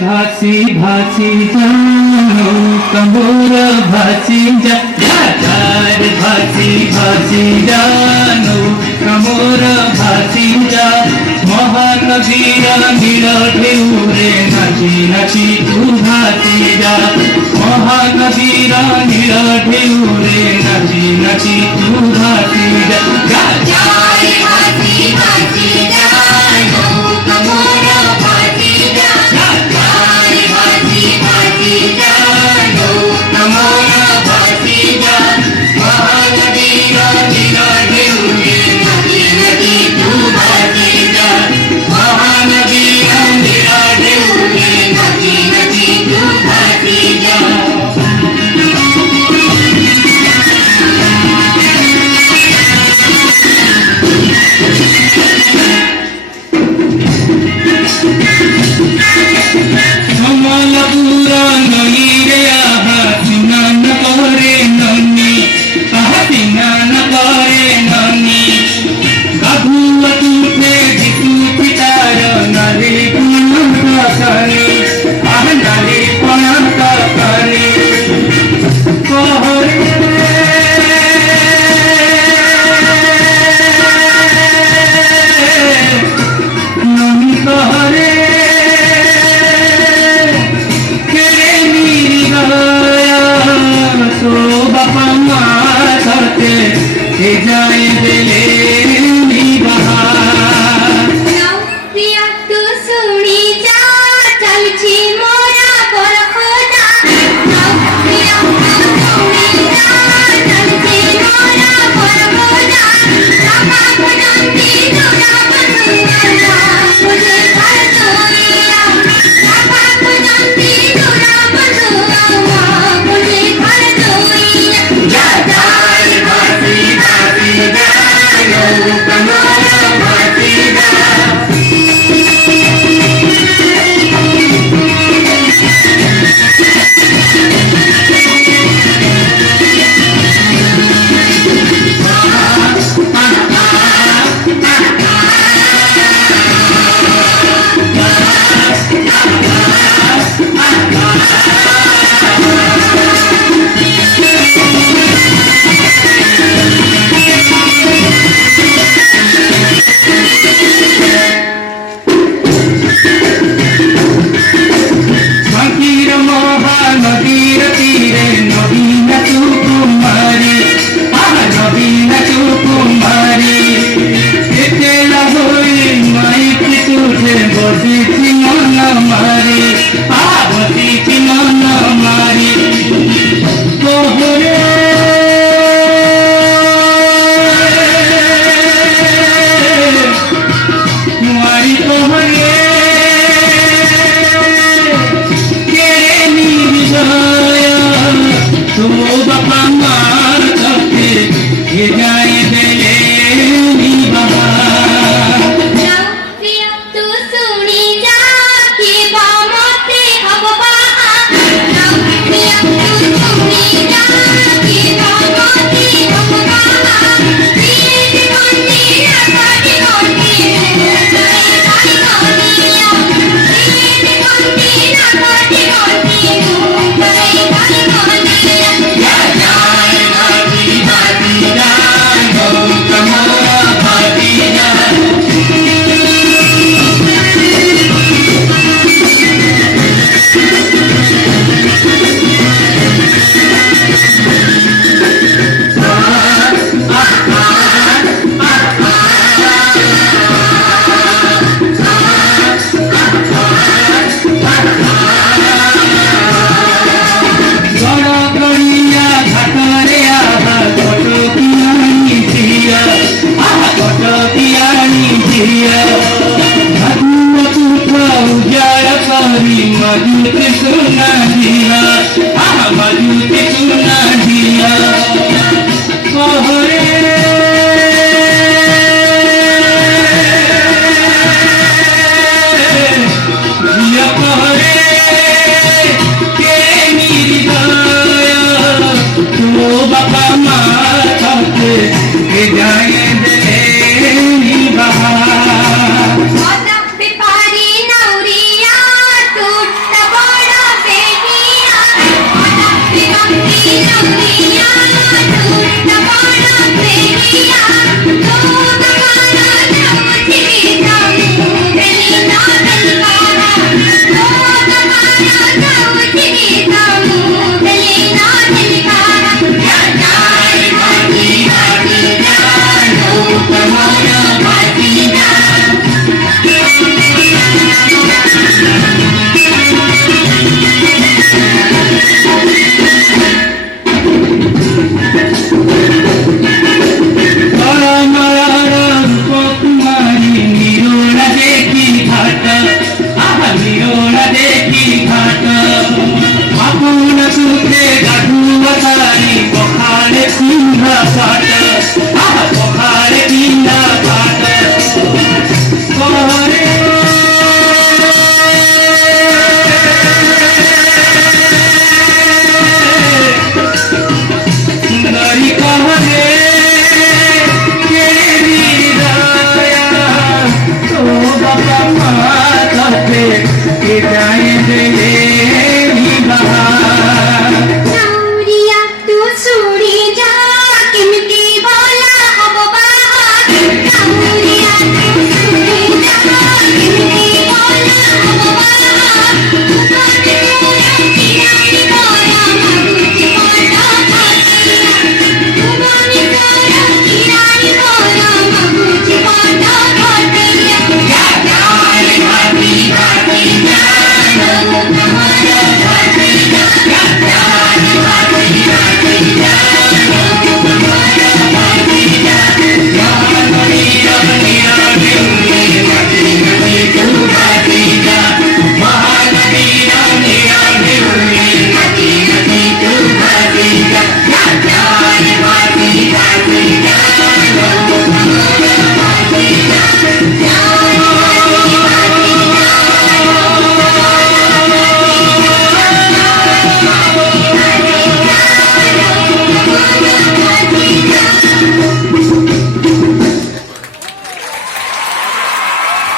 भासी भासी जानो कमोर भासी जा भासी भासी जानो कमोर भासी जा महाकबीर नील ढेउरे नाची नाची तू भासी जा महाकबीर नील ढेउरे नाची नाची तू भासी जा भासी भासी जानो कमोर भासी जा भासी भासी जानो कमोर भासी जा महाकबीर नील ढेउरे नाची नाची तू भासी जा महाकबीर नील ढेउरे नाची नाची तू भासी जा तू सुनी जा कि बामते सुना दिया बाजूते सुना दिया ओहरे दिया कोहरे के मेरी गाया तो बाबा माथा पे जाए दे बहार पिपारी नौरिया टूट बड़ा बेगिया पिपारी नौरिया टूट बड़ा बेगिया तो